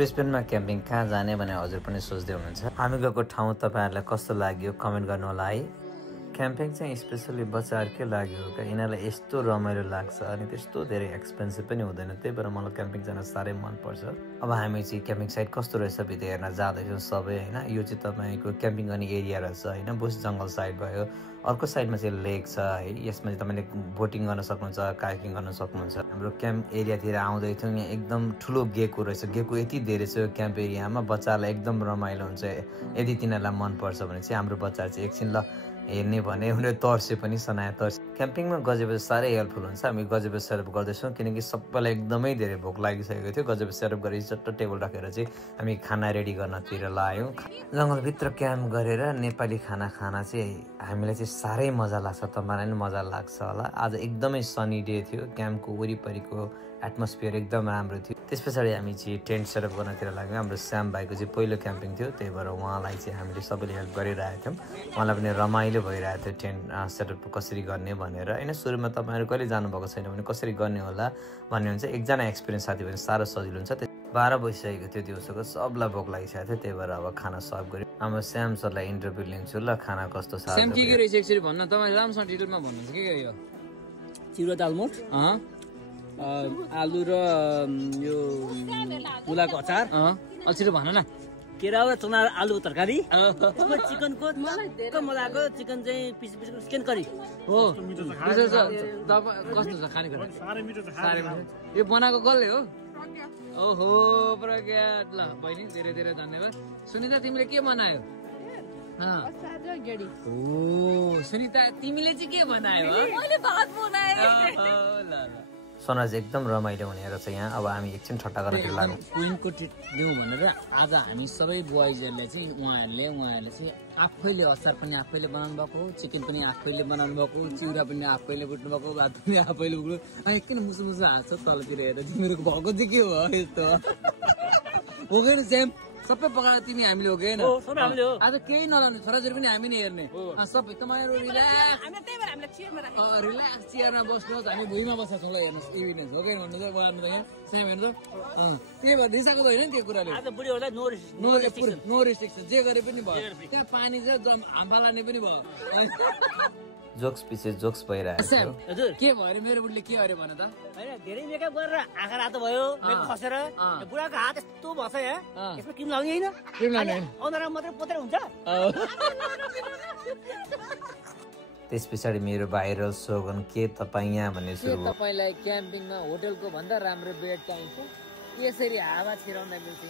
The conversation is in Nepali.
ब्रिस्बेनमा क्याम्पिङ कहाँ जाने भने हजुर पनि सोच्दै हुनुहुन्छ। हामी गएको ठाउँ तपाईहरुलाई कस्तो लाग्यो कमेन्ट गर्नु होला है। क्याम्पिङ चाहिँ स्पेशली बच्चाहरुकै लागि हो क्या, यिनीहरूलाई यस्तो रमाइलो लाग्छ अनि त्यस्तो धेरै एक्सपेन्सिभ पनि हुँदैन, त्यही भएर मलाई क्याम्पिङ जान साह्रै मन पर्छ। अब हामी चाहिँ क्याम्पिङ साइट कस्तो रहेछ भित्र हेर्न जाँदैछौँ सबै हैन। यो चाहिँ तपाईको क्याम्पिङ गर्ने एरिया रहेछ हैन, बुश जंगल साइड भयो। अर्को साइडमा चाहिँ लेक छ है, यसमा चाहिँ तपाईले बोटिङ गर्न सक्नुहुन्छ, कायाकिङ गर्न सक्नुहुन्छ। हाम्रो क्याम्प एरियातिर आउँदै थियौँ, यहाँ एकदम ठुलो गेको रहेछ। गेको यति धेरै छ क्याम्प एरियामा, बच्चाहरूलाई एकदम रमाइलो हुन्छ। यदि तिनीहरूलाई मन पर्छ भने चाहिँ हाम्रो बच्चाहरू चाहिँ एकछिन ल हेर्ने भने उनीहरू तर्से पनि सनाया तर्से। क्याम्पिङमा गजेबो साह्रै हेल्पफुल हुन्छ। हामी गजेबो सेटअप गर्दैछौँ किनकि सबैलाई एकदमै धेरै भोक लागिसकेको थियो। गजेबो सेटअप गरेर चट्ट टेबल राखेर चाहिँ हामी खाना रेडी गर्नतिर लाग्यौँ। जङ्गलभित्र क्याम्प गरेर नेपाली खाना खाना चाहिँ हामीलाई चाहिँ साह्रै मजा लाग्छ, तपाईँलाई पनि मजा लाग्छ होला। आज एकदमै सनी डे थियो, क्याम्पको वरिपरिको एटमोस्फियर एकदम राम्रो थियो। त्यस पछाडि हामी चाहिँ टेन्ट सेटअप गर्नतिर लाग्यौँ। हाम्रो श्याम भाइको चाहिँ पहिलो क्याम्पिङ थियो, त्यही भएर उहाँलाई चाहिँ हामीले सबैले हेल्प गरिरहेको थियौँ। उहाँलाई पनि रमाइलो भइरहेको थियो टेन्ट सेटअप कसरी गर्ने भनेर होइन। सुरुमा तपाईँहरू कहिले जानुभएको छैन भने कसरी गर्ने होला भन्ने हुन्छ। एकजना एक्सपिरियन्स साथी भने साह्रो सजिलो हुन्छ। 12 बजिसकेको थियो दिउँसोको, सबलाई भोक लागिसकेको थियो, त्यही भएर अब खाना सर्भ गर्यो। अब श्याम सरलाई इन्टरभ्यू लिन्छु ल, खाना कस्तो छ श्याम के रहेछ एकचोटि भन्न, तपाईँ राम्रोसँग डिटेलमा भन्नुहुन्छ के यो चिरो दालमोट, आलु र यो मुलाको अचार, छिटो भन न। केरा र चना आलुको तरकारी, चिकनको मजाको चिकन चाहिँ पिस चिकन करी हो। कस्तो छ खानेकुरा? साह्रै मिठो छ। यो बनाएको कसले हो? ओहो प्रज्ञा, ल बहिनी धेरै धेरै धन्यवाद। सुनिता तिमीले के बनायो? सुनिता तिमीले चाहिँ के बनायो? मैले भात बनाएँ। ल ल सनराइज एकदम रमाइलो हुने रहेछ यहाँ। अब हामी एकछिन ठट्टा गर्न लाग्यौँ। क्विनको ट्रिट दिउँ भनेर आज हामी सबै बोइजहरूले चाहिँ उहाँहरूले चाहिँ आफैले अचार पनि आफैले बनाउनु भएको, चिकन पनि आफैले बनाउनु भएको, चिउरा पनि आफैले बुट्नु भएको, भात पनि आफैले बुट्नु। अनि किन मुसु मुसु हाँस्छ तलतिर हेरेर, तिमीहरू भएको चाहिँ के हो यस्तो हो कि सेम सबै पकाएर तिमी हामीले हो कि आज केही नलाउने छोराछोरी पनि हामी नै हेर्ने सबै। तपाईँहरू रिल्याक्स चेयरमा बस्नुहोस्, हामी भुइँमा बसेको छौँ ल, हेर्नुहोस् इभिडेन्स हो कि भन्नु त उहाँहरू सेम हेर्नु त। त्यही भएर रिसाएको त होइन नि त्यो कुराले, नो रेस्ट्रिक्सन जे गरे पनि भयो। त्यहाँ पानी चाहिँ हाम्फा लाने पनि भयो। जोक्स पछि जोक्स भइरहेको हजुर के भयो अरे मेरो बुढीले? के अरे भन त। होइन धेरै मेकअप गरेर आँखा रातो भयो, मेकअप खसेर बुढाको हात यस्तो भएछ यहाँ, यसमा क्रिम लाउने होइन, अनुहारमा मात्रै पोतेर हुन्छ। त्यस पछाडि मेरो भाइरल स्लोगन के तपाईँ यहाँ भन्ने सुरु भयो। तपाईँलाई क्याम्पिङमा होटलको भन्दा राम्रो बेड चाहिन्छ, त्यसरी हावा छिराउँदा मिल्छ।